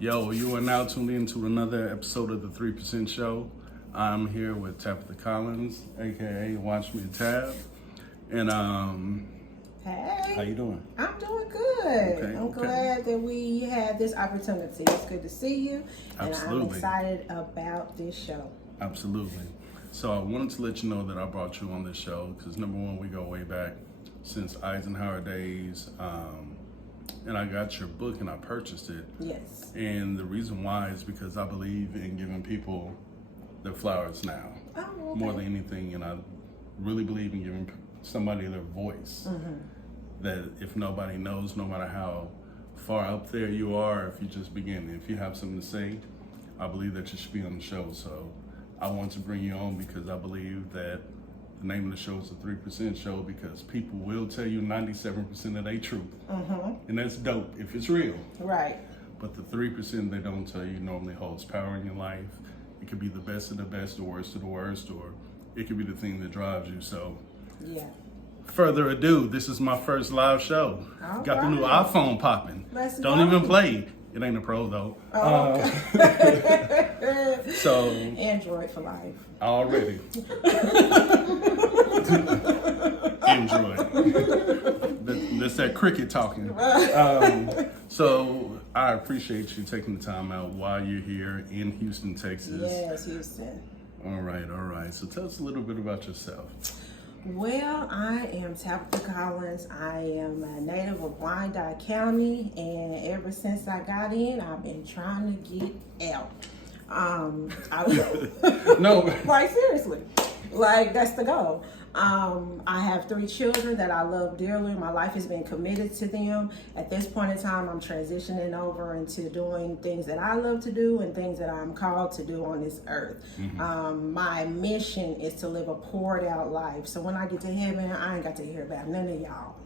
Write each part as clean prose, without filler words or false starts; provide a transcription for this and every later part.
Yo, you are now tuned in to another episode of the 3% Show. I'm here with Tabitha Collins, aka Watchmen Tab. And hey, how you doing? I'm doing good. I'm glad that we had this opportunity. It's good to see you. Absolutely. And I'm excited about this show. Absolutely. So I wanted to let you know that I brought you on this show because number one, we go way back since Eisenhower days. And I got your book and I purchased it. Yes. And the reason why is because I believe in giving people their flowers now. Oh, okay. More than anything. And I really believe in giving somebody their voice. Mm-hmm. That if nobody knows, no matter how far up there you are, if you just begin, if you have something to say, I believe that you should be on the show. So I want to bring you on because I believe that the name of the show is the 3% Show because people will tell you 97% of their truth. Mm-hmm. And that's dope if it's real. Right. But the 3% they don't tell you normally holds power in your life. It could be the best of the best, the worst of the worst, or it could be the thing that drives you. So, yeah. Further ado, this is my first live show. All Got the new right. iPhone popping. Let's Don't go. even play. It ain't a Pro though. Oh, okay. So Android for life. already. Android. That's that cricket talking. So I appreciate you taking the time out while you're here in Houston, Texas. Yes, Houston. All right. So tell us a little bit about yourself. Well, I am Tabitha Collins. I am a native of Wyandotte County, and ever since I got in, I've been trying to get out. No. Quite seriously. Like, that's the goal. I have 3 children that I love dearly. My life has been committed to them. At this point in time, I'm transitioning over into doing things that I love to do and things that I'm called to do on this earth. Mm-hmm. My mission is to live a poured out life. So when I get to heaven, I ain't got to hear about none of y'all.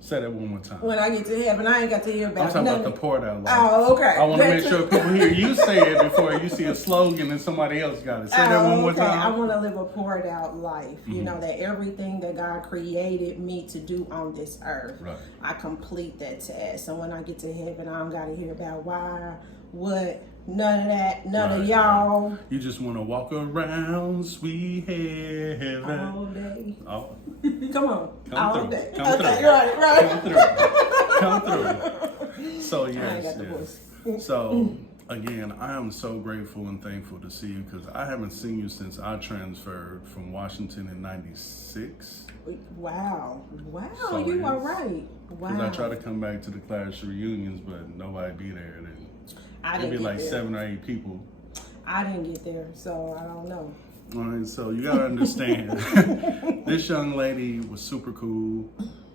Say that one more time. When I get to heaven, I ain't got to hear about I'm talking none about the poured out life. Oh, okay. I want to make sure people hear you say it before you see a slogan and somebody else got it. Say that one more time. I want to live a poured out life. Mm-hmm. You know, that everything that God created me to do on this earth, right, I complete that task. So when I get to heaven, I don't got to hear about why, what, none of that, none of y'all. Right. You just want to walk around sweet heaven. All day. Oh. Come on. All through. day. Come okay, through. Right. Come through. So, yes. So, again, I am so grateful and thankful to see you because I haven't seen you since I transferred from Washington in 96. Wow. So you are right. Wow. Because I try to come back to the class reunions, but nobody be there. It'd be like 7 or 8 people. I didn't get there, so I don't know. All right, so you gotta understand, this young lady was super cool,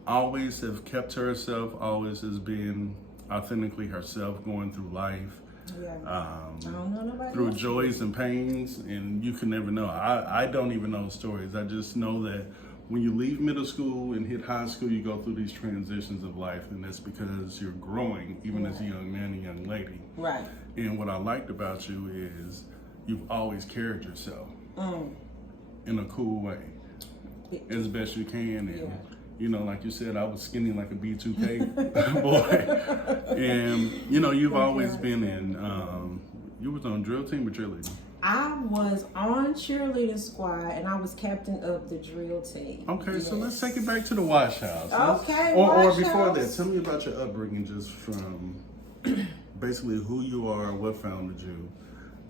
always have kept to herself, always has been authentically herself going through life. Yeah. I don't know nobody through else. Joys and pains, and you can never know. I don't even know stories. I just know that when you leave middle school and hit high school, you go through these transitions of life, and that's because you're growing, even as a young man and young lady. Right. And what I liked about you is you've always carried yourself in a cool way, as best you can. And you know, like you said, I was skinny like a B2K boy. And you know, you've always been in. You was on drill team or cheerleading? I was on cheerleading squad, and I was captain of the drill team. Okay, so let's take it back to the Wash House. Okay, or before that, tell me about your upbringing, just from basically who you are, what founded you,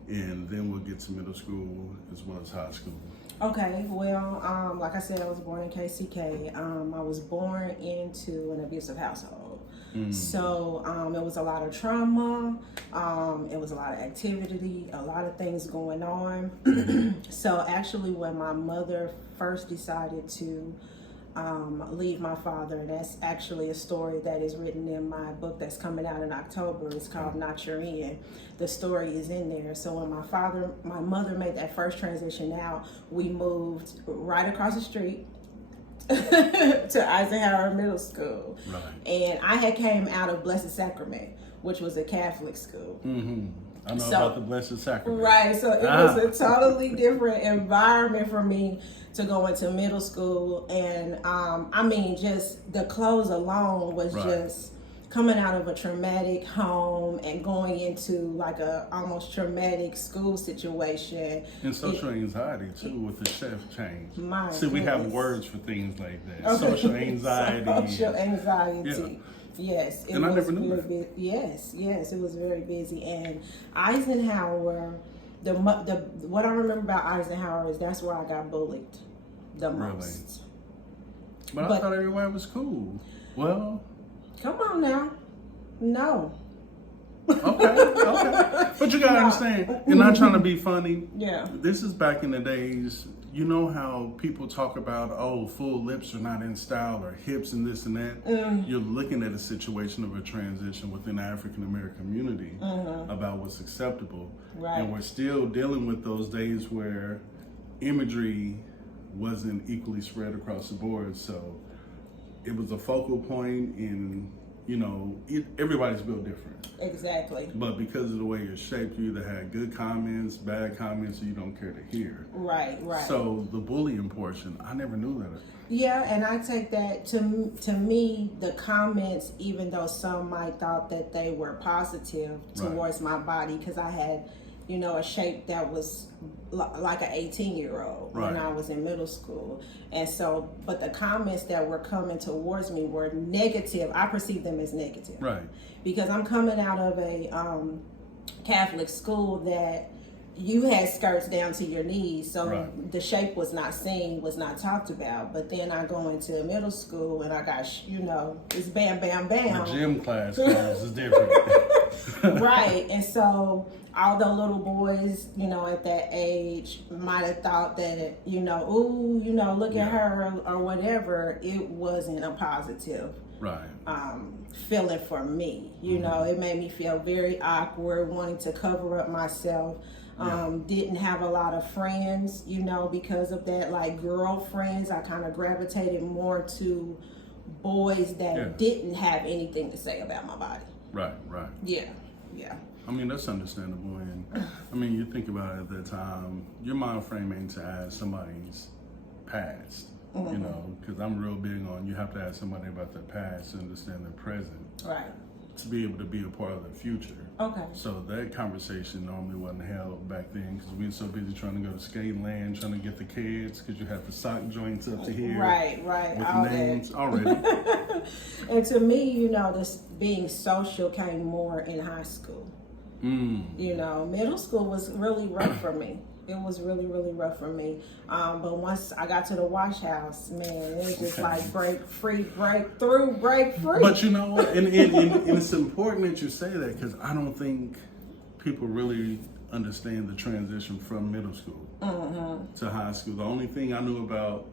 and then we'll get to middle school as well as high school. Okay, well, like I said, I was born in KCK. I was born into an abusive household. So it was a lot of trauma, it was a lot of activity, a lot of things going on. So actually when my mother first decided to leave my father, and that's actually a story that is written in my book that's coming out in October. It's called Not Your End. The story is in there. So when my mother made that first transition out, we moved right across the street to Eisenhower Middle School. Right. And I had came out of Blessed Sacrament, which was a Catholic school. Mm-hmm. I know about the Blessed Sacrament. Right, so it was a totally different environment for me to go into middle school. And I mean, just the clothes alone was just coming out of a traumatic home and going into like a almost traumatic school situation. And social anxiety too with the shift change. See, we have words for things like that. Okay. Social anxiety. Social anxiety. Yeah. Yes. And I never knew that. Yes, it was very busy. And Eisenhower, what I remember about Eisenhower is that's where I got bullied the most. But I thought everybody was cool. Well, come on now. No. Okay. But you gotta understand, you're not trying to be funny. Yeah. This is back in the days. You know how people talk about, full lips are not in style, or hips and this and that. You're looking at a situation of a transition within the African American community about what's acceptable. Right. And we're still dealing with those days where imagery wasn't equally spread across the board. So it was a focal point in, everybody's built different. Exactly. But because of the way you're shaped, you either had good comments, bad comments, or you don't care to hear. Right. So the bullying portion, I never knew that. Yeah, and I take that to me, the comments, even though some might thought that they were positive towards my body, because I had, a shape that was like an 18-year-old when I was in middle school. And so, but the comments that were coming towards me were negative. I perceived them as negative. Right. Because I'm coming out of a Catholic school that you had skirts down to your knees, so the shape was not seen, was not talked about. But then I go into middle school and I got, it's bam, bam, bam. The gym class clothes is different. Right. And so, although little boys, at that age might have thought that, look at her or whatever, it wasn't a positive feeling for me. It made me feel very awkward, wanting to cover up myself. Didn't have a lot of friends, because of that, like girlfriends. I kind of gravitated more to boys that didn't have anything to say about my body. Right. Yeah. I mean, that's understandable. And you think about it at that time, your mind frame ain't to ask somebody's past, because I'm real big on you have to ask somebody about their past to understand their present. Right. To be able to be a part of their future. Okay. So that conversation normally wasn't held back then because we were so busy trying to go to skating land, trying to get the kids, because you have the sock joints up to here. Right. With all the names that. already. And to me, this being social came more in high school. Middle school was really rough for me. It was really, really rough for me. But once I got to the wash house, man, it was just like break free. But you know what? And it's important that you say that, because I don't think people really understand the transition from middle school to high school. The only thing I knew about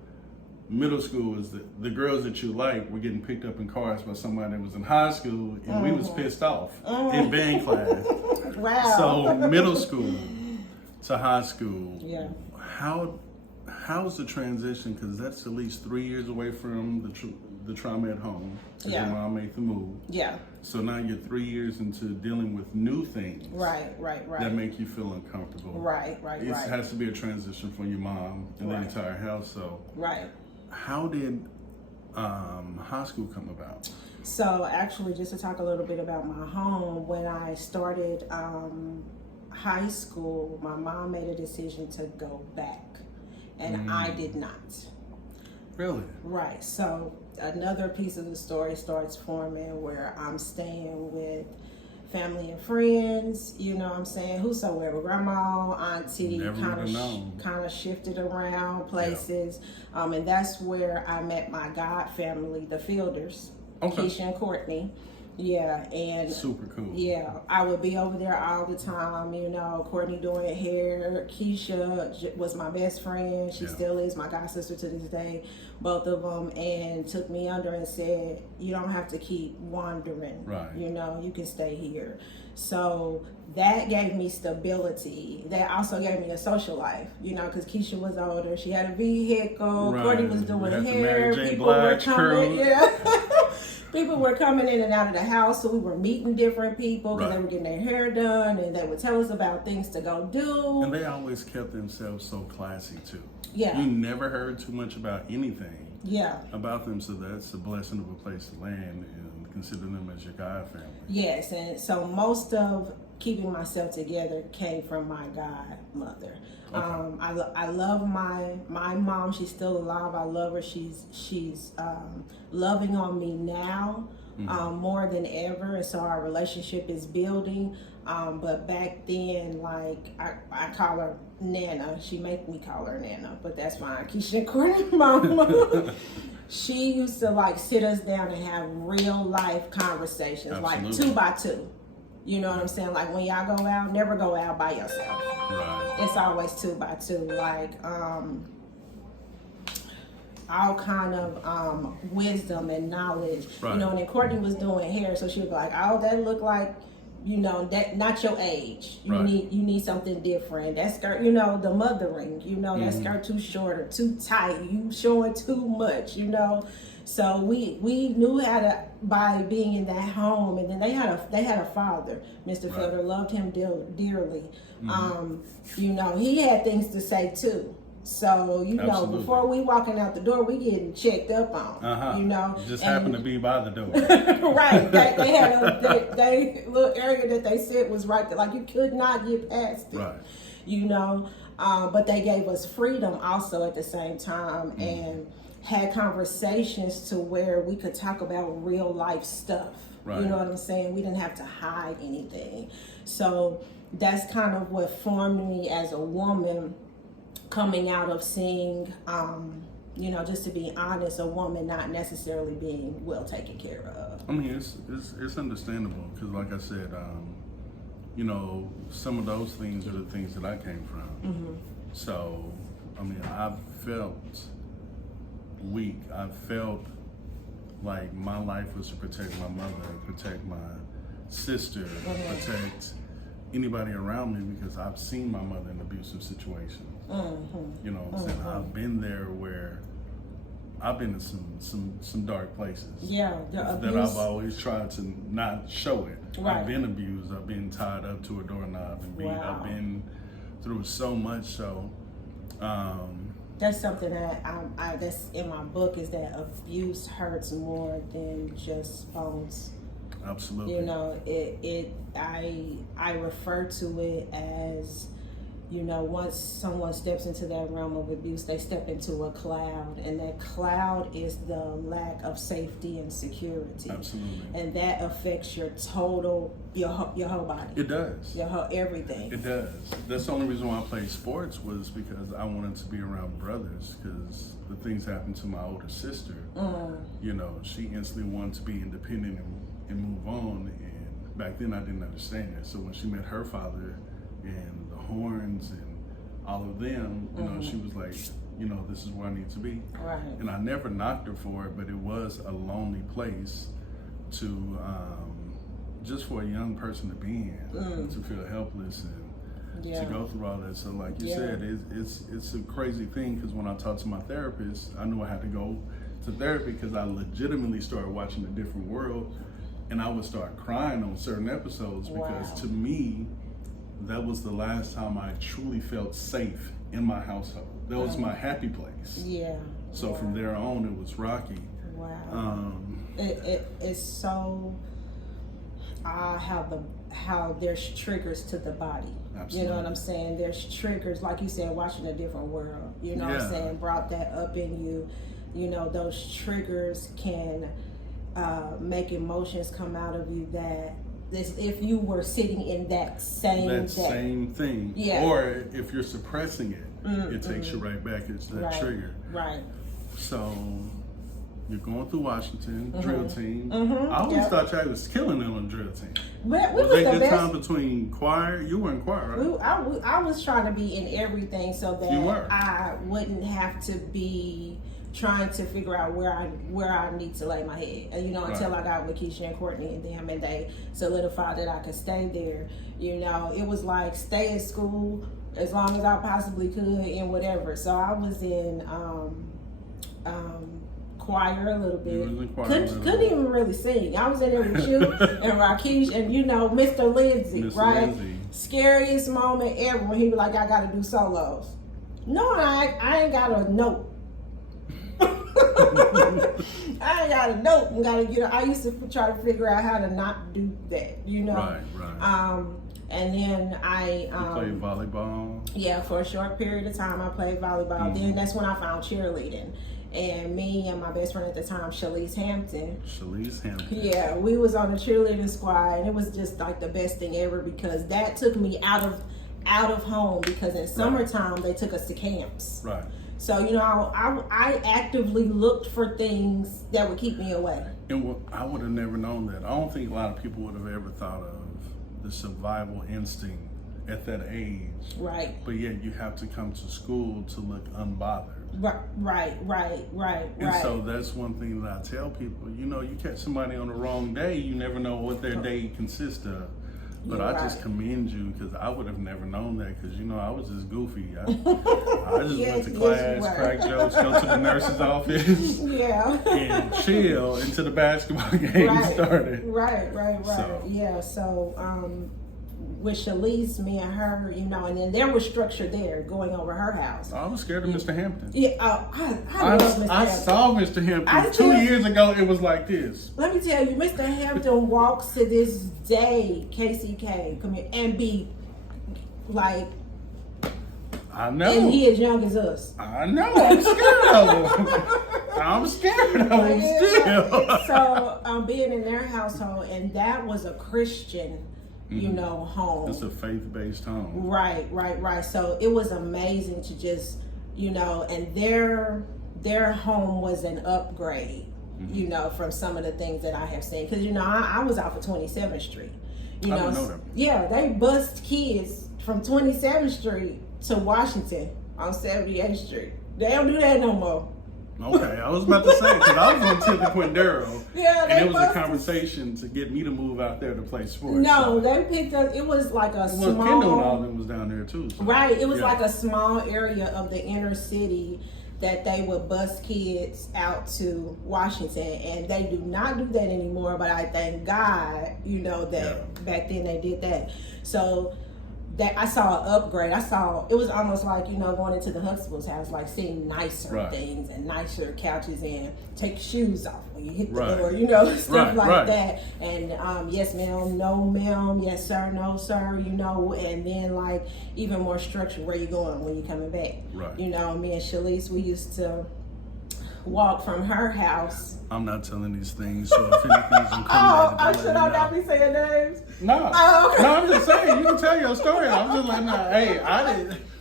middle school is that the girls that you like were getting picked up in cars by somebody that was in high school, and we was pissed off in band class. Wow. So middle school to high school. Yeah. How's the transition? Because that's at least 3 years away from the trauma at home. Your mom made the move. Yeah. So now you're 3 years into dealing with new things. Right. That make you feel uncomfortable. Right. It has to be a transition for your mom and the entire house. So. Right. How did high school come about? So actually, just to talk a little bit about my home, when I started high school, my mom made a decision to go back, and I did not. Really? Right. So another piece of the story starts forming where I'm staying with family and friends, whosoever, grandma, auntie, kind of shifted around places. And that's where I met my God family, the Fielders, Keisha and Courtney. Yeah, and super cool. Yeah, I would be over there all the time, Courtney doing hair. Keisha was my best friend. She still is my god sister to this day, both of them, and took me under and said, you don't have to keep wandering. Right. You can stay here. So that gave me stability. That also gave me a social life, because Keisha was older. She had a vehicle. Right. Courtney was doing hair. People were coming. People were coming in and out of the house, so we were meeting different people because they were getting their hair done, and they would tell us about things to go do. And they always kept themselves so classy too. Yeah. You never heard too much about anything. Yeah. About them, so that's a blessing of a place to land. And consider them as your God family. Yes, and so most of keeping myself together came from my godmother. Okay. I love my mom. She's still alive. I love her. She's loving on me now more than ever, and so our relationship is building. But back then, like I call her Nana. She make me call her Nana, but that's fine. Keisha and Courtney, mama. She used to like sit us down and have real life conversations, Absolutely. like 2 by 2. You know what I'm saying? Like when y'all go out, never go out by yourself. Right. It's always 2 by 2. Like all kind of wisdom and knowledge. Right. You know, and then Courtney was doing hair, so she would be like, "Oh, that look like, you know, that not your age. You Right. need something different. That skirt, you know, the mothering, you know, that skirt too short or too tight. You showing too much, you know." So we knew how to, by being in that home, and then they had a father, Mr. Right. Felder, loved him dearly. You know, he had things to say too. So, you know, Absolutely. before we walking out the door, we getting checked up on, you know. Just and, happened to be by the door. right. They had they little area that they said was right there. Like you could not get past it. Right. You know. But they gave us freedom also at the same time and had conversations to where we could talk about real life stuff. Right. You know what I'm saying? We didn't have to hide anything. So that's kind of what formed me as a woman, coming out of seeing, you know, just to be honest, a woman not necessarily being well taken care of. I mean, it's understandable because, like I said, you know, some of those things are the things that I came from. So, I mean, I've felt weak. I felt like my life was to protect my mother, protect my sister, protect anybody around me because I've seen my mother in abusive situations. You know what I'm saying? I've been there where I've been in some dark places. Yeah, the that abuse. I've always tried to not show it. Right. I've been abused. I've been tied up to a doorknob and beat. Wow. I've been through so much. So that's something that I that's in my book, is that abuse hurts more than just phones. absolutely. You know, I refer to it as, you know, once someone steps into that realm of abuse, they step into a cloud, and that cloud is the lack of safety and security. Absolutely. And that affects your total, your whole body. It does. Your whole everything. It does. That's the only reason why I played sports, was because I wanted to be around brothers, because the things happened to my older sister. You know, she instantly wanted to be independent and move on, and back then I didn't understand that. So when she met her father and the Horns and all of them, you know, she was like, you know, this is where I need to be. Right. And I never knocked her for it, but it was a lonely place to just for a young person to be in, to feel helpless and to go through all that. So like you said, it's a crazy thing, because when I talked to my therapist, I knew I had to go to therapy because I legitimately started watching A Different World, and I would start crying on certain episodes because to me, that was the last time I truly felt safe in my household. That was my happy place. Yeah. So from there on, it was rocky. Wow. It's so how there's triggers to the body. Absolutely. You know what I'm saying? There's triggers, like you said, watching A Different World. You know what I'm saying? Brought that up in you. You know, those triggers can make emotions come out of you that if you were sitting in that same thing. Yeah. Or if you're suppressing it, it takes you right back. It's that trigger. Right. So you're going through Washington, drill team. I always thought y'all was killing it on drill team. Was that the good best time between choir? You were in choir, right? I was trying to be in everything so that I wouldn't have to be trying to figure out where I need to lay my head. And, you know, until I got with Keisha and Courtney and them, and they solidified that I could stay there. You know, it was like stay at school as long as I possibly could and whatever. So I was in choir a little bit. Couldn't even really sing. I was in there with you and Rakesh and, you know, Mr. Lindsay, right? Lindsay. Scariest moment ever when he was like, I gotta do solos. No, I ain't got a note. I ain't got a note. I used to try to figure out how to not do that, Right. And then I You played volleyball. Yeah, for a short period of time I played volleyball. Then that's when I found cheerleading. And me and my best friend at the time, Shalise Hampton. Yeah, we was on the cheerleading squad, and it was just like the best thing ever because that took me out of home because in summertime they took us to camps. Right. So I actively looked for things that would keep me away. And I would have never known that. I don't think a lot of people would have ever thought of the survival instinct at that age. Right. But yet you have to come to school to look unbothered. Right. And so that's one thing that I tell people, you catch somebody on the wrong day, you never know what their day consists of. But I just commend you because I would have never known that because, I was just goofy. I just went to class, crack jokes, go to the nurse's office, and chill until the basketball game started. Right. So with Shalise, me and her, and then there was structure there going over her house. I was scared of Mr. Hampton. Yeah, I love Mr. Hampton. I saw Mr. Hampton 2 years ago. It was like this. Let me tell you, Mr. Hampton walks to this day, KCK, come here, and be like, I know. And he as young as us. I know. I'm scared of him. I'm scared of him still. So being in their household, and that was a Christian home. It's a faith-based home. Right. So it was amazing to just, and their home was an upgrade, from some of the things that I have seen. Because, I was out for 27th Street. I didn't know that. Yeah, they bused kids from 27th Street to Washington on 78th Street. They don't do that no more. Okay, I was about to say, because I was on 10th and Quindaro, and it was a conversation to get me to move out there to play sports. No, they picked up, it was like a small... Well, Kendall and all of them was down there too. So. Right, it was like a small area of the inner city that they would bus kids out to Washington, and they do not do that anymore, but I thank God, that back then they did that. So... that I saw an upgrade. It was almost like, going into the Huxtable's house, like seeing nicer things and nicer couches and take your shoes off when you hit the door, stuff like that. And yes, ma'am, no, ma'am, yes, sir, no, sir, and then like even more structure where you going when you coming back. Right. Me and Shalise, we used to walk from her house. I'm not telling these things, so if anything's incriminating, should I not be saying names? No. Oh, okay. No, I'm just saying, you can tell your story. I'm just letting hey,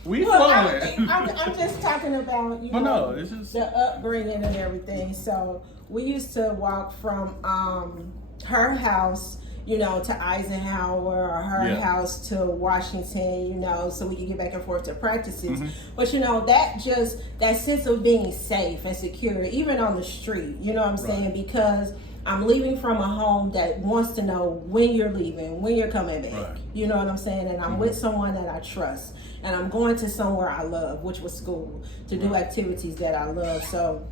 we flowing. I'm just talking about, it's just the upbringing and everything. So we used to walk from her house, to Eisenhower or her house to Washington, so we could get back and forth to practices. But that sense of being safe and secure, even on the street, what I'm saying? Because I'm leaving from a home that wants to know when you're leaving, when you're coming back. Right. You know what I'm saying? And I'm with someone that I trust. And I'm going to somewhere I love, which was school, to do activities that I love. So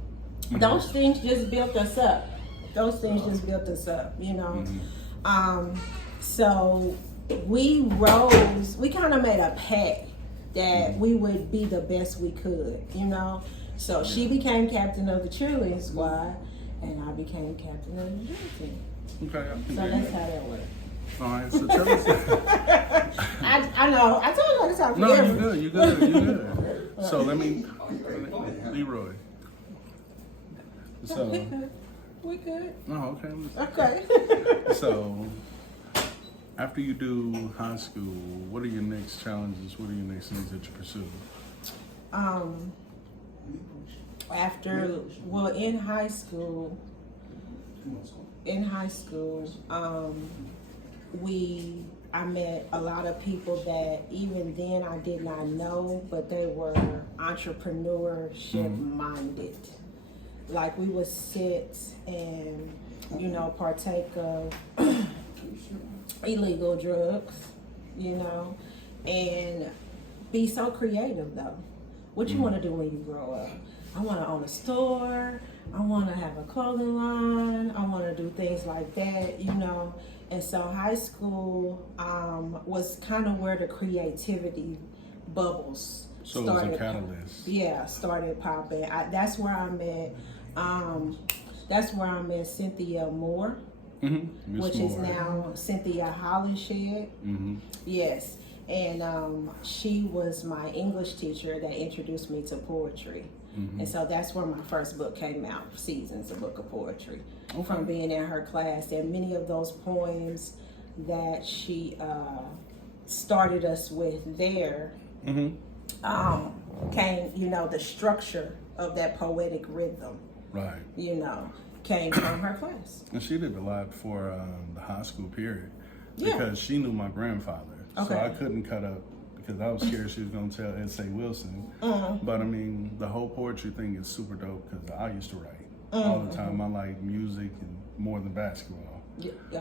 those things just built us up. So we kind of made a pact that we would be the best we could, So she became captain of the cheerleading squad, and I became captain of the drill team. Okay. So that's how that worked. All right, so tell us. I know. I told you I could talk forever. No, you good. So Leroy. So. We good. Oh, okay. Okay. So, after you do high school, what are your next challenges? What are your next things that you pursue? In high school, I met a lot of people that even then I did not know, but they were entrepreneurship minded. Like we would sit and, partake of illegal drugs, and be so creative though. What you want to do when you grow up? I want to own a store. I want to have a clothing line. I want to do things like that, And so high school was kind of where the creativity bubbles So it was a catalyst. Yeah, started popping. That's where I met. That's where I met Cynthia Moore, which is now Cynthia Hollenshed. Yes, and she was my English teacher that introduced me to poetry. And so that's where my first book came out, Seasons, a book of poetry, from being in her class. And many of those poems that she started us with there came, the structure of that poetic rhythm, came from her class. And she did a lot for the high school period because she knew my grandfather. So I couldn't cut up because I was scared she was going to tell S.A. Wilson. But I mean, the whole poetry thing is super dope because I used to write all the time. I like music and more than basketball.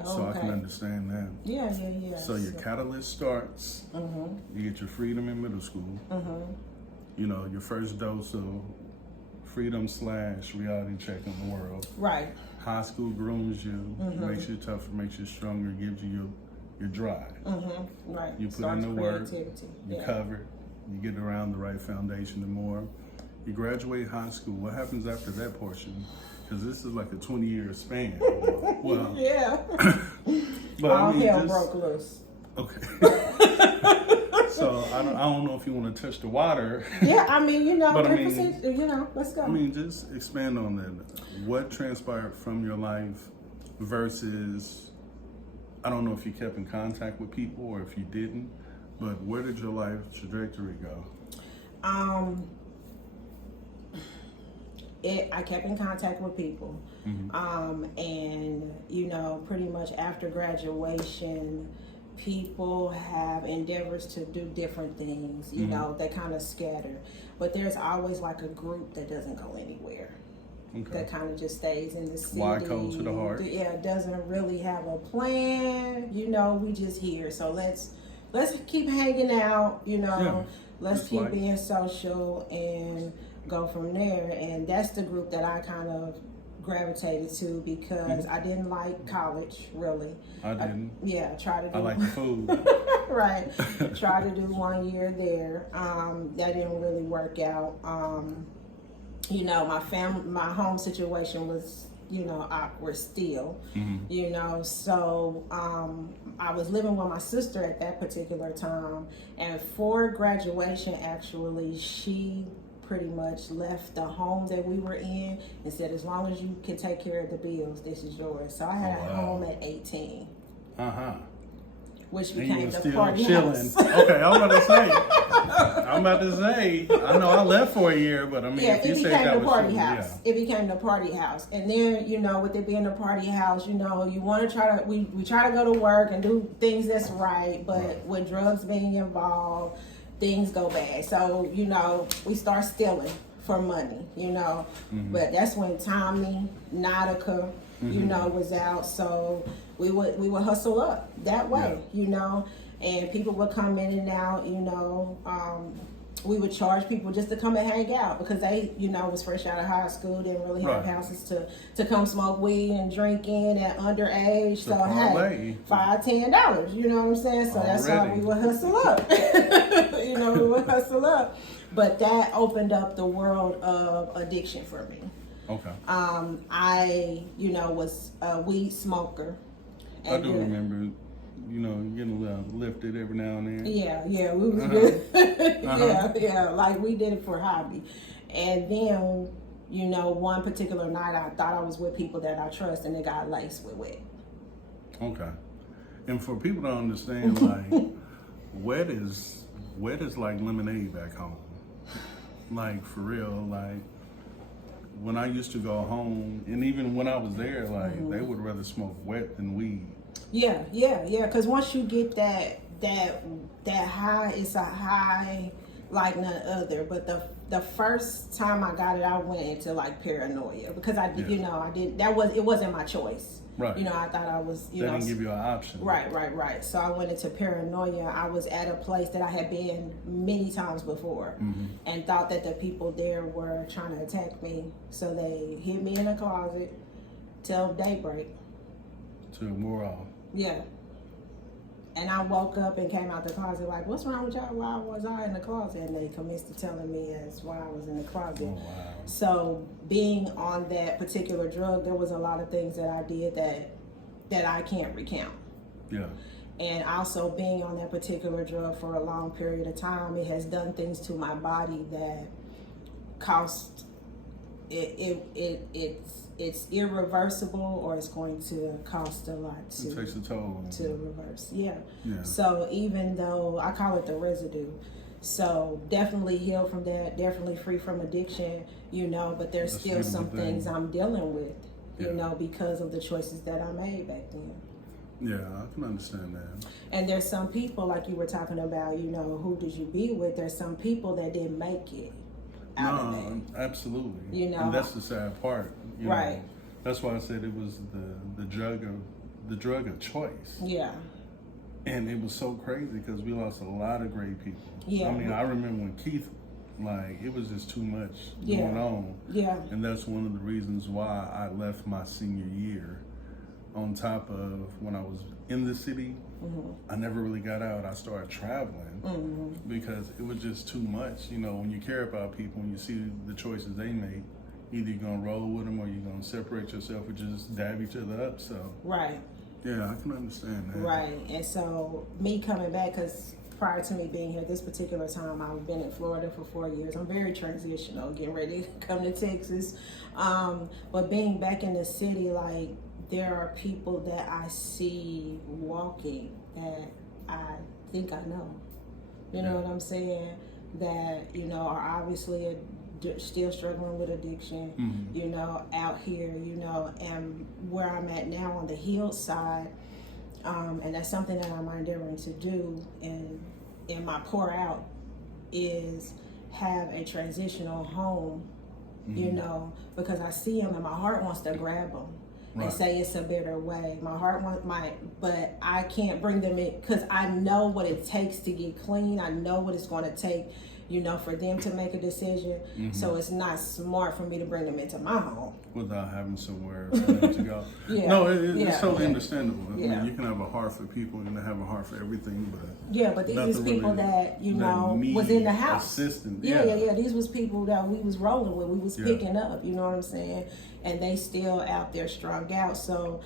So I can understand that. Yeah. So your catalyst starts, you get your freedom in middle school, your first dose of freedom / reality check on the world. Right. High school grooms you, makes you tougher, makes you stronger, gives you your drive. Right. You put in the work, you cover, you get around the right foundation and more. You graduate high school. What happens after that portion? Because this is like a 20-year span. Well, but all hell broke loose. Okay. So I don't know if you want to touch the water. Yeah, I mean, but I mean, let's go. I mean, just expand on that. What transpired from your life versus, I don't know if you kept in contact with people or if you didn't, but where did your life trajectory go? I kept in contact with people. And, pretty much after graduation, people have endeavors to do different things, they kind of scatter. But there's always like a group that doesn't go anywhere. That kind of just stays in the city. Why close to the heart? Yeah, doesn't really have a plan. We just here. So let's keep hanging out, let's keep being social and go from there. And that's the group that I kind of gravitated to because I didn't like college, really. I didn't. Tried to do. I like the food. Right. Tried to do 1 year there. That didn't really work out. My home situation was, awkward still, so I was living with my sister at that particular time, and for graduation, actually, she pretty much left the home that we were in and said, as long as you can take care of the bills, this is yours. So I had a home at 18. Which became the party house. Okay, I'm about to say, I know I left for a year, but I mean, if you said that was party house. It became the party house. And then, with it being the party house, you want to try to, we try to go to work and do things that's right, but with drugs being involved, things go bad. So, we start stealing for money, but that's when Tommy, Nautica, was out. So we would hustle up that way, and people would come in and out, we would charge people just to come and hang out because they, was fresh out of high school, didn't really have houses to come smoke weed and drink in at underage. So hey, $5-10, you know what I'm saying? So that's why we would hustle up. We would hustle up. But that opened up the world of addiction for me. Okay. I, was a weed smoker. I do remember, getting a little lifted every now and then. Yeah, we was good. Yeah, like we did it for hobby. And then, one particular night I thought I was with people that I trust and it got laced with wet. Okay. And for people to understand, like, wet is like lemonade back home. Like, for real, like, when I used to go home, and even when I was there, like, they would rather smoke wet than weed. Yeah. Because once you get that high, it's a high like none other. But the first time I got it, I went into like paranoia because it wasn't my choice. Right. I thought I was, They didn't give you an option. Right. So I went into paranoia. I was at a place that I had been many times before and thought that the people there were trying to attack me. So they hid me in a closet till daybreak. To more off. Yeah. And I woke up and came out the closet like, what's wrong with y'all? Why was I in the closet? And they commenced to telling me as why I was in the closet. Oh, wow. So being on that particular drug, there was a lot of things that I did that I can't recount. Yeah. And also being on that particular drug for a long period of time, it has done things to my body that cost it's irreversible, or it's going to cost a lot to It takes a toll to reverse. Yeah. Yeah. So even though I call it the residue, so definitely healed from that, definitely free from addiction, you know, but there's That's still some beautiful things thing. I'm dealing with, you Yeah. know, because of the choices that I made back then. Yeah, I can understand that. And there's some people, like you were talking about, you know, who did you be with? There's some people that didn't make it out of that. No, absolutely. You know, and that's the sad part. You right? know. That's why I said it was the drug of choice. Yeah. And it was so crazy because we lost a lot of great people. Yeah. I mean, I remember when Keith, like, it was just too much Yeah. going on. Yeah. And that's one of the reasons why I left my senior year. On top of when I was in the city, I never really got out. I started traveling because it was just too much. You know, when you care about people and you see the choices they make, either you're going to roll with them or you're going to separate yourself or just dab each other up. So, Right. yeah, I can understand that. Right. And so me coming back, because prior to me being here this particular time, I've been in Florida for 4 years. I'm very transitional, getting ready to come to Texas. But being back in the city, like, there are people that I see walking that I think I know. You know what I'm saying? That, you know, are obviously still struggling with addiction, you know, out here, you know, and where I'm at now on the healed side, and that's something that I'm endeavoring to do in my pour out is have a transitional home, you know, because I see them and my heart wants to grab them. Right. And say it's a better way. My heart wants but I can't bring them in because I know what it takes to get clean. I know what it's going to take, you know, for them to make a decision. So it's not smart for me to bring them into my home Without having somewhere for them to go. Yeah. No, it's Yeah. totally understandable. I Yeah. mean, you can have a heart for people and have a heart for everything, but yeah, but these was nothing people really that, you that know, need was in the house. assistance. Yeah. These was people that we was rolling with, we was Yeah. picking up, you know what I'm saying? And they still out there strung out. So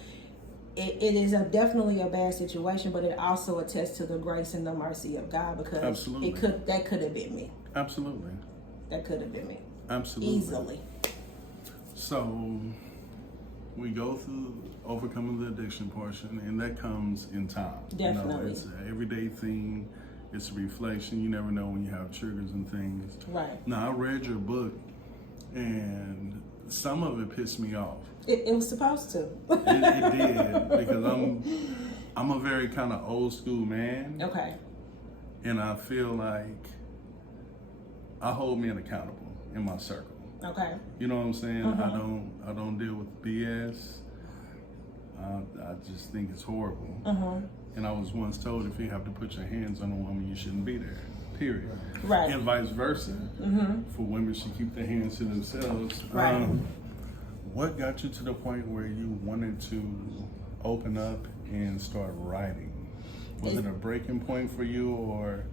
it is definitely a bad situation, but it also attests to the grace and the mercy of God because Absolutely. that could have been me. Absolutely. That could have been me. Absolutely. Easily. So we go through overcoming the addiction portion, and that comes in time. Definitely. You know, it's an everyday thing. It's a reflection. You never know when you have triggers and things. Right. Now, I read your book, and some of it pissed me off. It was supposed to. It did, because I'm a very kind of old school man. Okay. And I feel like I hold men accountable in my circle. Okay. You know what I'm saying? I don't deal with BS. I just think it's horrible. And I was once told if you have to put your hands on a woman, you shouldn't be there. Period. Right. And vice versa. For women should keep their hands to themselves. Right. What got you to the point where you wanted to open up and start writing? Was it a breaking point for you, or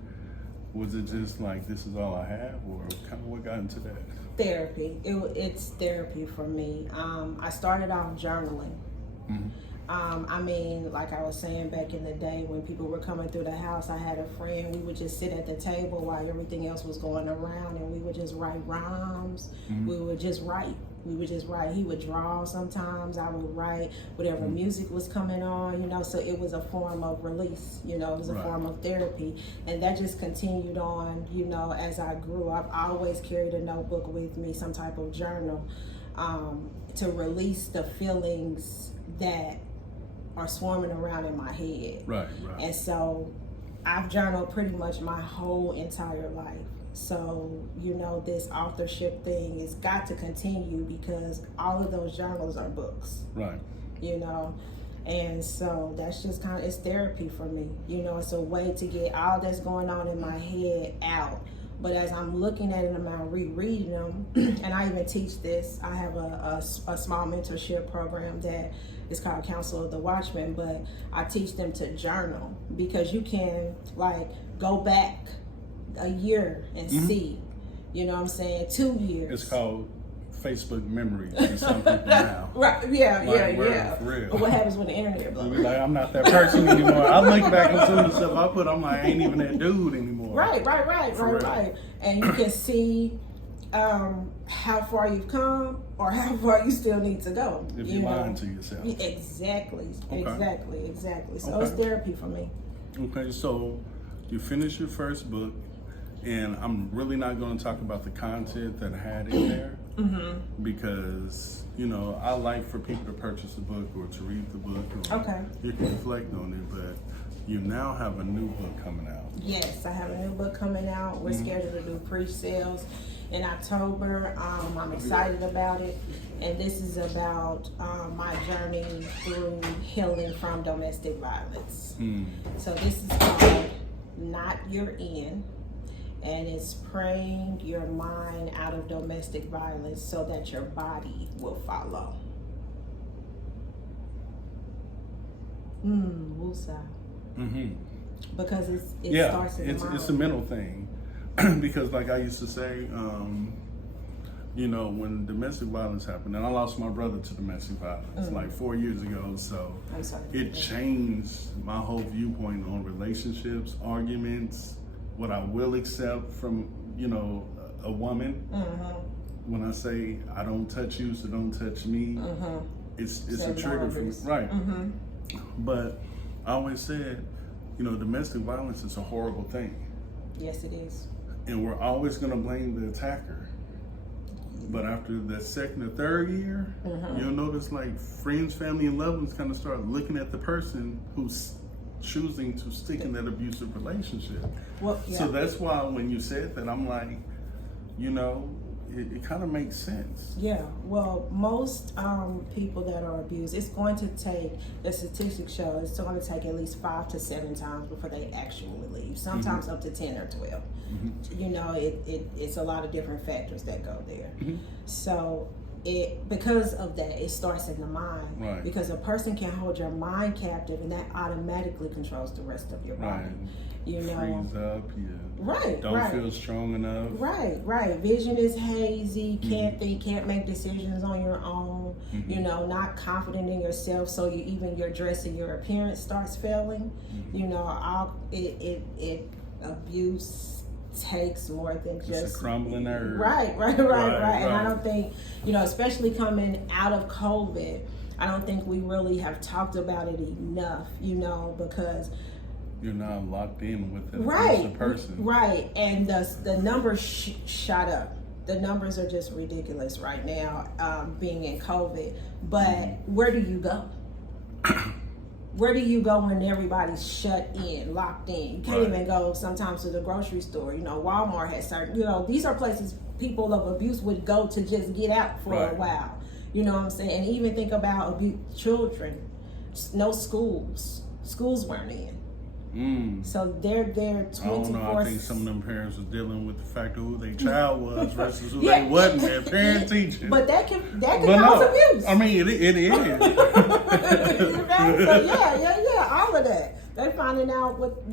was it just like, this is all I have, or kind of what got into that? Therapy. It's therapy for me. I started off journaling. I mean, like I was saying back in the day when people were coming through the house, I had a friend, we would just sit at the table while everything else was going around and we would just write rhymes. We would just write. He would draw sometimes. I would write whatever music was coming on, you know, so it was a form of release, you know, it was a form of therapy. And that just continued on, you know, as I grew up. I always carried a notebook with me, some type of journal, to release the feelings that are swarming around in my head. Right. And so I've journaled pretty much my whole entire life. So, you know, this authorship thing has got to continue because all of those journals are books. Right. You know, and so that's just kind of, it's therapy for me. You know, it's a way to get all that's going on in my head out. But as I'm looking at it and I'm rereading them, and I even teach this, I have a small mentorship program that It's called Council of the Watchmen, but I teach them to journal, because you can like go back a year and see, you know what I'm saying, 2 years. It's called Facebook memories for some people now. Right, yeah. For real. But what happens when the internet blows? Like, I'm not that person anymore. I look back and some of the stuff I put, I'm like, I ain't even that dude anymore. Right. And you can see how far you've come or how far you still need to go. If you're lying to yourself. Exactly. So Okay. it's therapy for me. Okay, so you finished your first book, and I'm really not going to talk about the content that I had in there, because, you know, I like for people to purchase a book or to read the book. Or you can reflect on it, but you now have a new book coming out. Yes, I have a new book coming out. We're scheduled to do pre-sales in October. I'm excited about it, and this is about my journey through healing from domestic violence. So this is called Not Your End, and it's praying your mind out of domestic violence so that your body will follow. Woosah. Because it starts in the mind. It's a mental thing. Because like I used to say, you know, when domestic violence happened, and I lost my brother to domestic violence like 4 years ago, so I'm sorry. It changed my whole viewpoint on relationships, arguments, what I will accept from, you know, a woman. When I say I don't touch you, so don't touch me, it's a trigger for me. Right. But I always said, you know, domestic violence is a horrible thing. Yes, it is. And we're always going to blame the attacker. But after the second or third year, you'll notice like friends, family, and loved ones kind of start looking at the person who's choosing to stick in that abusive relationship. So that's why when you said that, I'm like, you know, it kind of makes sense. Yeah, well, most people that are abused, it's going to take, the statistics show, it's going to take at least 5 to 7 times before they actually leave. Sometimes up to 10 or 12. You know, it's a lot of different factors that go there. So because of that, it starts in the mind. Right. Because a person can hold your mind captive, and that automatically controls the rest of your body. You know, freeze up, don't feel strong enough. Right. Vision is hazy, can't think, can't make decisions on your own, you know, not confident in yourself, so even your dress and your appearance starts failing. You know, abuse takes more than just it's a crumbling earth. Right. And I don't think, you know, especially coming out of COVID, I don't think we really have talked about it enough, you know, because you're not locked in with a person. Right. And the numbers shot up. The numbers are just ridiculous right now, being in COVID. But where do you go? Where do you go when everybody's shut in, locked in? You can't even go sometimes to the grocery store. You know, Walmart has certain, you know, these are places people of abuse would go to just get out for a while. You know what I'm saying? And even think about children. No schools. Schools weren't in. So they're there 24. I don't know. I think some of them parents was dealing with the fact of who their child was versus who they wasn't. Their parent teacher. But that can cause abuse. I mean, it is. You know? So yeah, all of that. They're finding out what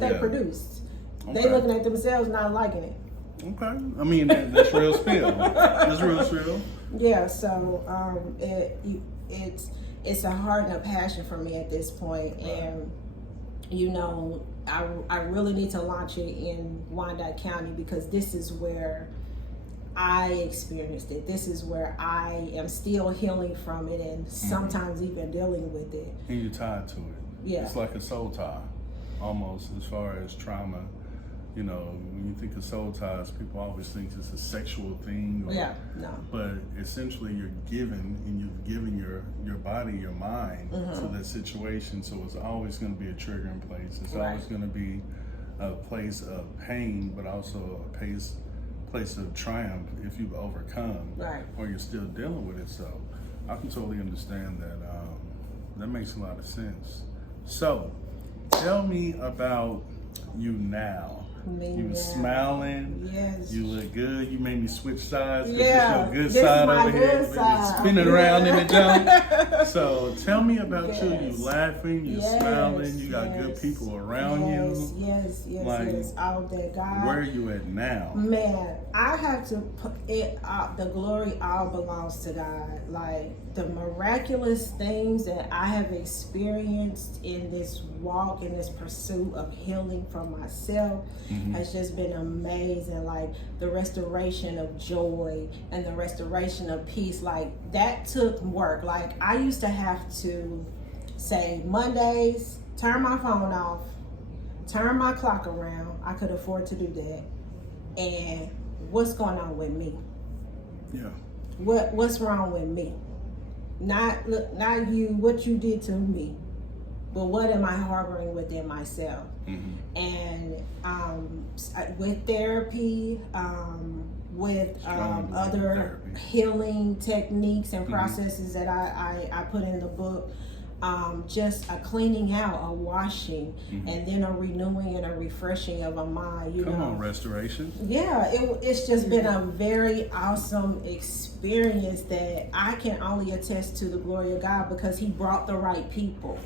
they produced. They looking at themselves, not liking it. Okay. I mean, that's real spill. That's real spill. Yeah. So it's a heart and a passion for me at this point, and you know, I really need to launch it in Wyandotte County, because this is where I experienced it. This is where I am still healing from it, and sometimes even dealing with it. And you're tied to it. Yeah. It's like a soul tie, almost, as far as trauma. You know, when you think of soul ties, people always think it's a sexual thing. But essentially you're giving, and you've given your body, your mind to that situation. So it's always going to be a triggering place. It's always going to be a place of pain, but also a place of triumph if you've overcome, or you're still dealing with it. So I can totally understand that. That makes a lot of sense. So tell me about you now. You were smiling. Yes. You look good. You made me switch sides. Yeah. It's your good This side is my over here. good side. Spinning around in the jump. So tell me about Yes. you. You laughing. You smiling. You got good people around you. Yes. Like, All that God. Where are you at now? Man, I have to put it up. The glory all belongs to God. Like the miraculous things that I have experienced in this walk, in this pursuit of healing for myself, has just been amazing. Like the restoration of joy and the restoration of peace, like that took work. Like I used to have to say Mondays, turn my phone off, turn my clock around. I could afford to do that. And what's going on with me? Yeah. What's wrong with me? Not you, what you did to me, but what am I harboring within myself? And with therapy, with other healing techniques and processes that I put in the book, just a cleaning out, a washing, and then a renewing and a refreshing of a mind. You know, Come on, restoration. Yeah, it's just been a very awesome experience that I can only attest to the glory of God, because He brought the right people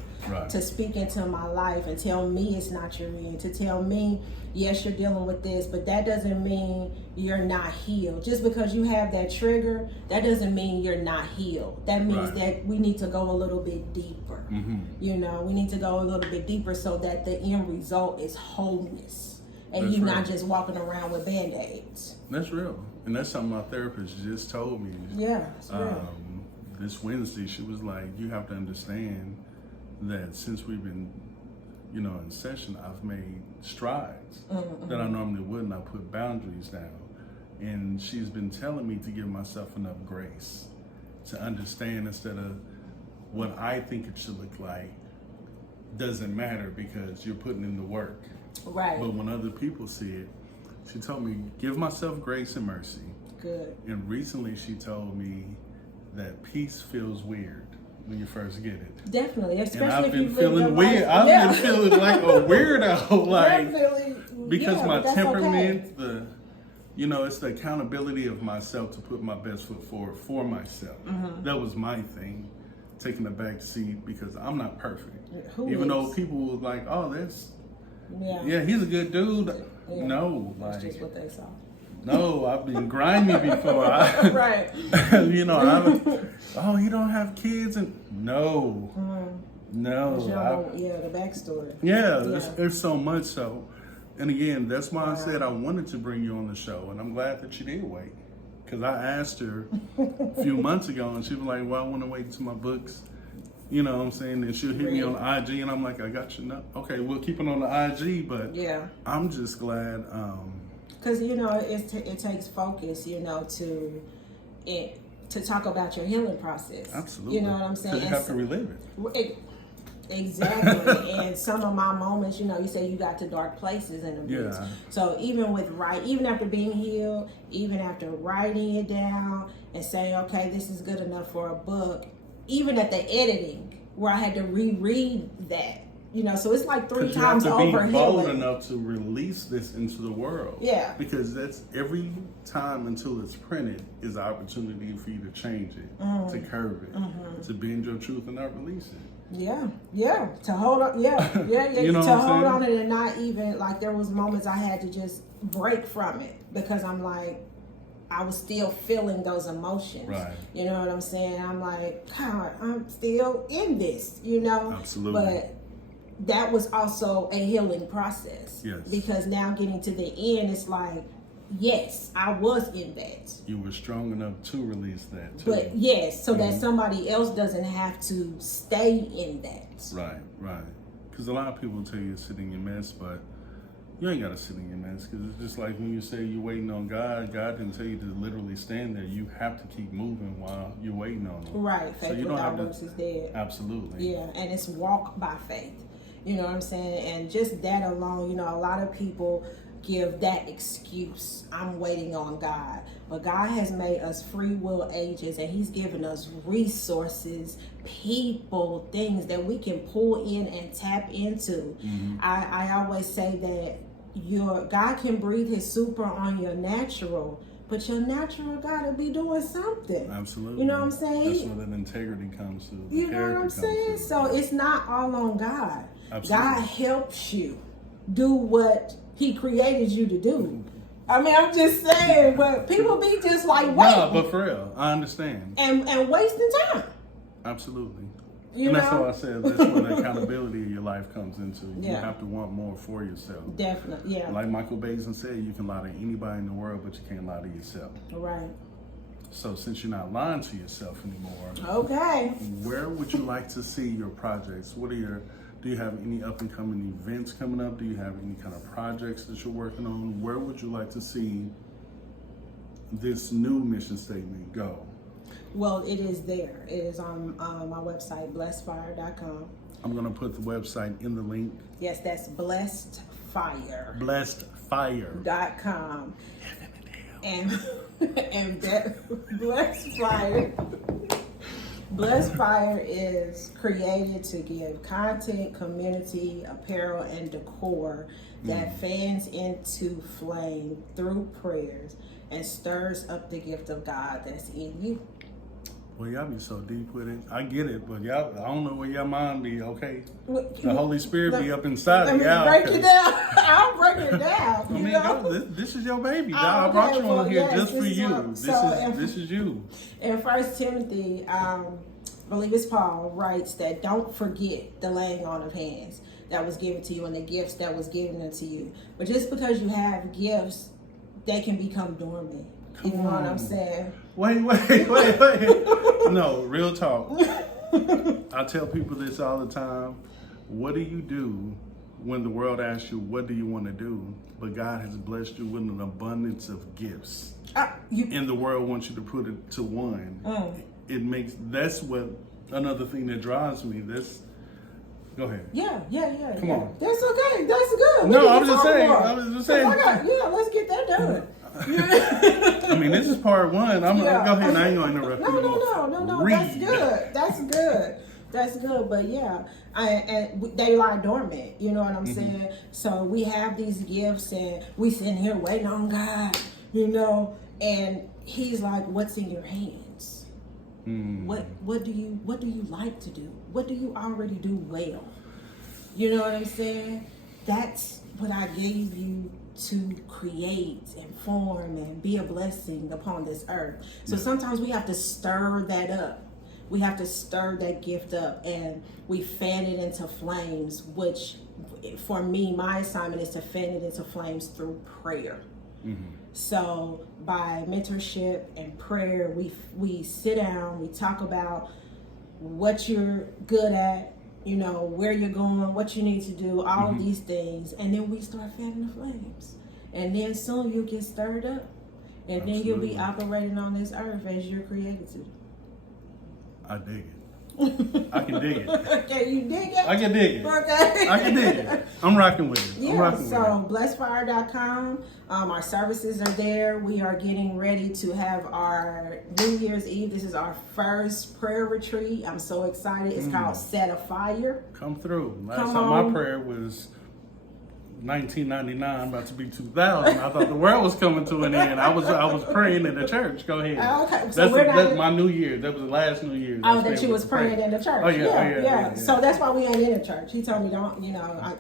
to speak into my life and tell me it's not your end, to tell me, yes, you're dealing with this, but that doesn't mean you're not healed. Just because you have that trigger, that doesn't mean you're not healed. That means that we need to go a little bit deeper. You know, we need to go a little bit deeper so that the end result is wholeness. And you're not just walking around with Band-Aids. That's real. And that's something my therapist just told me. Yeah, it's real. This Wednesday, she was like, you have to understand that since we've been, in session, I've made strides that I normally wouldn't. I put boundaries down. And she's been telling me to give myself enough grace to understand, instead of what I think it should look like doesn't matter because you're putting in the work. Right. But when other people see it, she told me, give myself grace and mercy. Good. And recently she told me that peace feels weird when you first get it. Definitely, especially and I've if been you've feeling weird. I've been feeling like a weirdo, like because my temperament, it's the accountability of myself to put my best foot forward for myself. That was my thing, taking the back seat because I'm not perfect. Even though people were like, "Oh, that's he's a good dude." Yeah. No, that's just what they saw. No, I've been grimy before. Right. You don't have kids, and no. The backstory. Yeah. There's so much so. And again, that's why I said I wanted to bring you on the show, and I'm glad that you did wait. Because I asked her a few months ago, and she was like, well, I want to wait until my books, you know what I'm saying? And she'll hit me on IG, and I'm like, I got you. Okay, we'll keep it on the IG, but I'm just glad. Because, it takes focus, to talk about your healing process. Absolutely. You know what I'm saying? Because you have to relive it. Exactly. And some of my moments, you say you got to dark places in abuse. Yeah. So even after being healed, even after writing it down and saying, okay, this is good enough for a book, even at the editing where I had to reread that, so it's like 3 times over healing. You have to be bold enough to release this into the world. Yeah. Because that's every time until it's printed is an opportunity for you to change it, to curve it, to bend your truth and not release it. Yeah. To hold on, to hold on it and not even, like, there was moments I had to just break from it because I'm like, I was still feeling those emotions. Right. You know what I'm saying? I'm like, God, I'm still in this, Absolutely. But that was also a healing process. Yes. Because now getting to the end, it's like, yes, I was in that. You were strong enough to release that too. But yes, so that somebody else doesn't have to stay in that. Right. Because a lot of people tell you to sit in your mess, but you ain't got to sit in your mess. Because it's just like when you say you're waiting on God, God didn't tell you to literally stand there. You have to keep moving while you're waiting on Him. Right. Faith without works is dead. Absolutely. Yeah, and it's walk by faith. You know what I'm saying? And just that alone, a lot of people give that excuse. I'm waiting on God. But God has made us free will agents, and He's given us resources, people, things that we can pull in and tap into. I always say that your God can breathe his super on your natural, but your natural gotta be doing something. Absolutely. You know what I'm saying? That's where that integrity comes to. You know what I'm saying? So it's not all on God. Absolutely. God helps you do what he created you to do. I mean, I'm just saying, but people be just like, wait. No, but for real, I understand. And wasting time. Absolutely. You and that's know? why I said that's where the accountability of your life comes into. You Yeah. have to want more for yourself. Definitely, yeah. Like Michael Basin said, you can lie to anybody in the world, but you can't lie to yourself. Right. So since you're not lying to yourself anymore, Okay. where would you like to see your projects? Do you have any up and coming events coming up? Do you have any kind of projects that you're working on? Where would you like to see this new mission statement go? Well, it is there. It is on my website, blessedfire.com. I'm going to put the website in the link. Yes, that's blessedfire.com. Blessedfire.com. And that Blessed Fire. Blessed Fire is created to give content, community, apparel, and decor that fans into flame through prayers and stirs up the gift of God that's in you. Well, y'all be so deep with it. I get it, but y'all, I don't know where your mind be, okay? The Holy Spirit be up inside of y'all. Break it down. I'll break it down. I mean, this is your baby. I brought you on here just for you. This is you. In 1 Timothy, I believe it's Paul, writes that don't forget the laying on of hands that was given to you and the gifts that was given unto you. But just because you have gifts, they can become dormant. You know what I'm saying? Wait. No, real talk. I tell people this all the time. What do you do when the world asks you, what do you want to do? But God has blessed you with an abundance of gifts. And the world wants you to put it to one. That's what, another thing that drives me. Go ahead. Yeah. Come on. That's okay. That's good. No, I was just saying. Let's get that done. I mean, this is part one. Go ahead. I ain't gonna interrupt you. No. That's good. But yeah, they lie dormant. You know what I'm saying? So we have these gifts, and we sitting here waiting on God. You know, and He's like, "What's in your hands? What do you like to do? What do you already do well? You know what I'm saying? That's what I gave you to create and form and be a blessing upon this earth. So sometimes we have to stir that up. We have to stir that gift up, and we fan it into flames, which for me, my assignment is to fan it into flames through prayer. So by mentorship and prayer, we sit down, we talk about what you're good at, you know, where you're going, what you need to do, all of these things. And then we start fanning the flames. And then soon you'll get stirred up. And then you'll be operating on this earth as you're created to. I dig it. I can dig it. Okay, you dig it? I can dig it. Okay. I can dig it. I'm rocking with it. blessedfire.com. Our services are there. We are getting ready to have our New Year's Eve. This is our first prayer retreat. I'm so excited. It's called Set a Fire. Come through. Last time my prayer was 1999, about to be 2000. I thought the world was coming to an end. I was praying in the church. Go ahead. Okay, so that's my New Year. That was the last New Year. Oh, that you was praying in the church. Oh yeah. So that's why we ain't in the church. He told me don't. You know,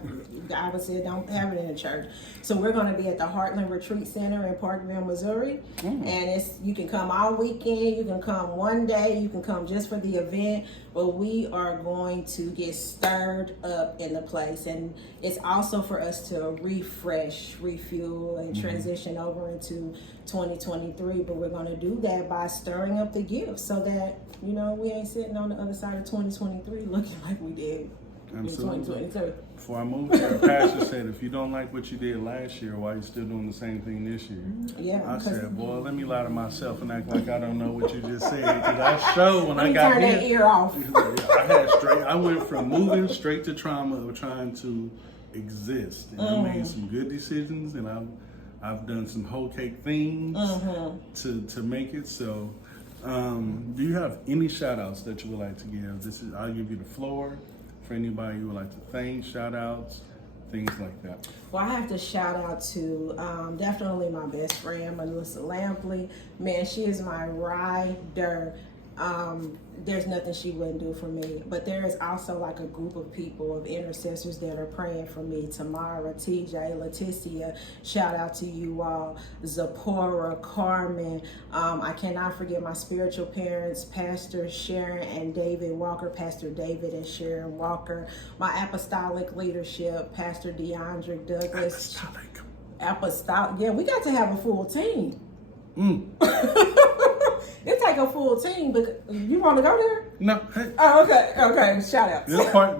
I would say don't have it in the church. So we're going to be at the Heartland Retreat Center in Parkville, Missouri, and you can come all weekend. You can come one day. You can come just for the event. But we are going to get stirred up in the place, and it's also for us to refresh, refuel, and transition over into 2023. But we're going to do that by stirring up the gifts so that, you know, we ain't sitting on the other side of 2023 looking like we did in 2022. Before I moved here, the pastor said, if you don't like what you did last year, why are you still doing the same thing this year? Yeah. I said, boy, let me lie to myself and act like I don't know what you just said. Because I showed when I got turn here. that ear off. I went from moving straight to trauma of trying to exist. And I made some good decisions, and I've done some whole cake things to make it. So do you have any shout outs that you would like to give? I'll give you the floor for anybody you would like to thank, shout outs, things like that. Well, I have to shout out to definitely my best friend, Melissa Lampley. Man, she is my rider. There's nothing she wouldn't do for me. But there is also like a group of people, of intercessors that are praying for me. Tamara, TJ, Leticia, shout out to you all. Zipporah, Carmen. I cannot forget my spiritual parents, Pastor Sharon and David Walker, Pastor David and Sharon Walker. My apostolic leadership, Pastor DeAndre Douglas. Apostolic. Yeah, we got to have a full team. It take a full team, but you want to go there? No. Hey. Oh, okay. Shout out. This is part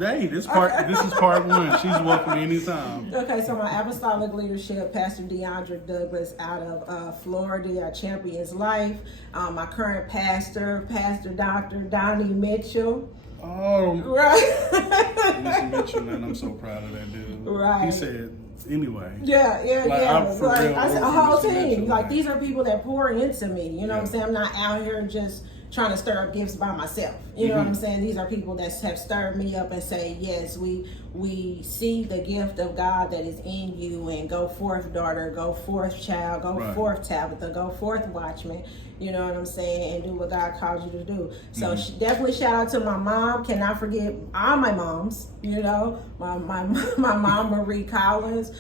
one. She's welcome anytime. Okay, so my apostolic leadership, Pastor DeAndre Douglas out of Florida, our Champions Life. My current pastor, Pastor Dr. Donnie Mitchell. Oh, right. Mr. Mitchell, man, I'm so proud of that dude. Right. He said, anyway. Yeah. Like, I said, a whole team. Mitchell, like, these are people that pour into me. You know what I'm saying? I'm not out here just trying to stir up gifts by myself. You know what I'm saying? These are people that have stirred me up and say, yes, we see the gift of God that is in you, and go forth, daughter, go forth, child, go forth, Tabitha, go forth, Watchmen. You know what I'm saying? And do what God called you to do. So definitely shout out to my mom. Cannot forget all my moms. You know, my mom, Marie Collins.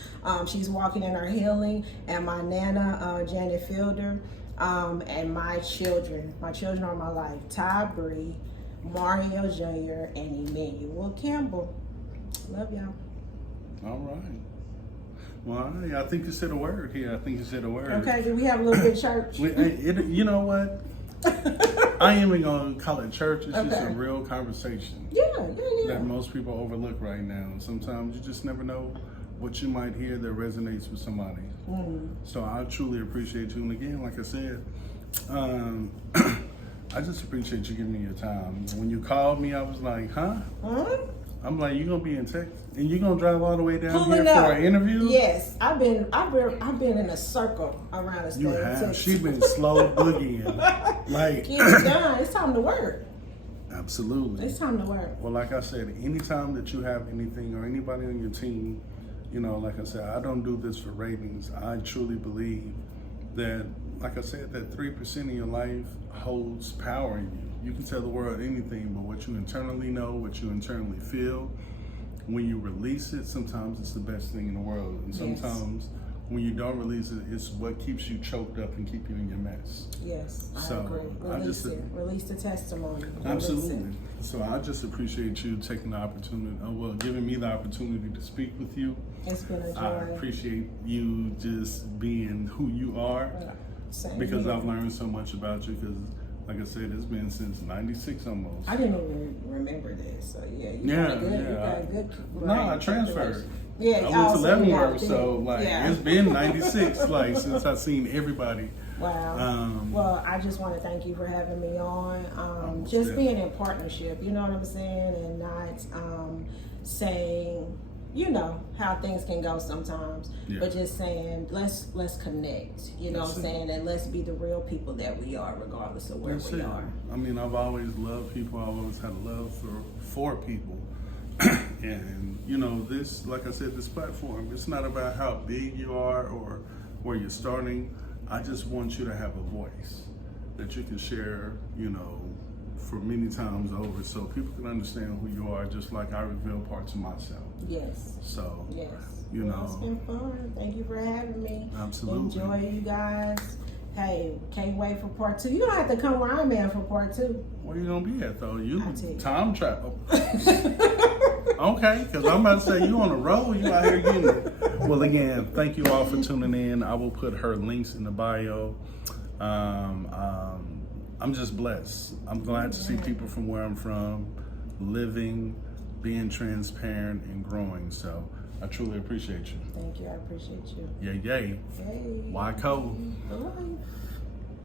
She's walking in her healing. And my Nana, Janet Fielder. And my children. My children are my life. Ty Bree, Mario Jr., and Emmanuel Campbell. Love y'all. All right. Well, I think you said a word here. I think you said a word. Okay, do we have a little bit of church? You know what? I ain't even going to call it church. It's just a real conversation. Yeah. That most people overlook right now. Sometimes you just never know what you might hear that resonates with somebody. So I truly appreciate you. And again, like I said, I just appreciate you giving me your time. When you called me, I was like, huh? I'm like, you gonna be in Texas and you gonna drive all the way down here for an interview? Yes, I've been in a circle around the state. You have. She's been slow boogieing. Like, get it done. It's time to work. Absolutely. It's time to work. Well, like I said, anytime that you have anything or anybody on your team, you know, like I said, I don't do this for ratings. I truly believe that, like I said, that 3% of your life holds power in you. You can tell the world anything, but what you internally know, what you internally feel, when you release it, sometimes it's the best thing in the world. And sometimes when you don't release it, it's what keeps you choked up and keep you in your mess. Yes, I So, agree. Release it. Release the testimony. Absolutely. So I just appreciate you taking the opportunity, giving me the opportunity to speak with you. It's been a joy. I appreciate you just being who you are, because here. I've learned so much about you. Because, like I said, it's been since '96 almost. I didn't even remember this. So you got good. No, I transferred. Yeah, I went to Leavenworth, so it's been '96 since I've seen everybody. Wow. Well, I just want to thank you for having me on. Just being in partnership, you know what I'm saying, and not saying, you know, how things can go sometimes, but just saying, let's connect, you know what I'm saying, and let's be the real people that we are, regardless of where we are. I mean, I've always loved people. I've always had a love for people. And, you know, this, like I said, this platform, it's not about how big you are or where you're starting. I just want you to have a voice that you can share, you know, for many times over, so people can understand who you are, just like I reveal parts of myself. Yes. So, you know, it's been fun. Thank you for having me. Absolutely. Enjoy, you guys. Hey, can't wait for part 2. You're gonna have to come where I'm at for part 2. Where you gonna be at though? You time travel. Okay, because I'm about to say you on the road. You out here getting it. Well, again, thank you all for tuning in. I will put her links in the bio. I'm just blessed. I'm glad to see people from where I'm from living, being transparent, and growing. So I truly appreciate you. Thank you. I appreciate you. Yay. Yay. Why Cole? Bye.